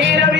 வீரவி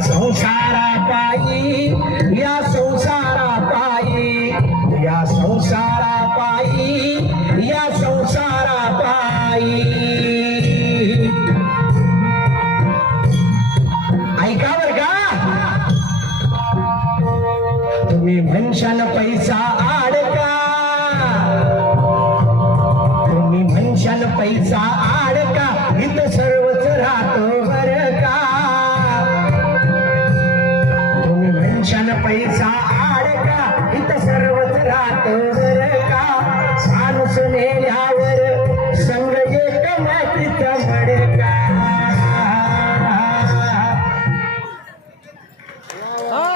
संसारा पायी या संसारा पायी या संसारा पायी या संसारा पायी ऐका बर का? तुम्ही म्हणशान पैसा पैसा आडका हित सर्वच रात बर का? माणूस नेल्यावर संग जे कमातीचा मडका.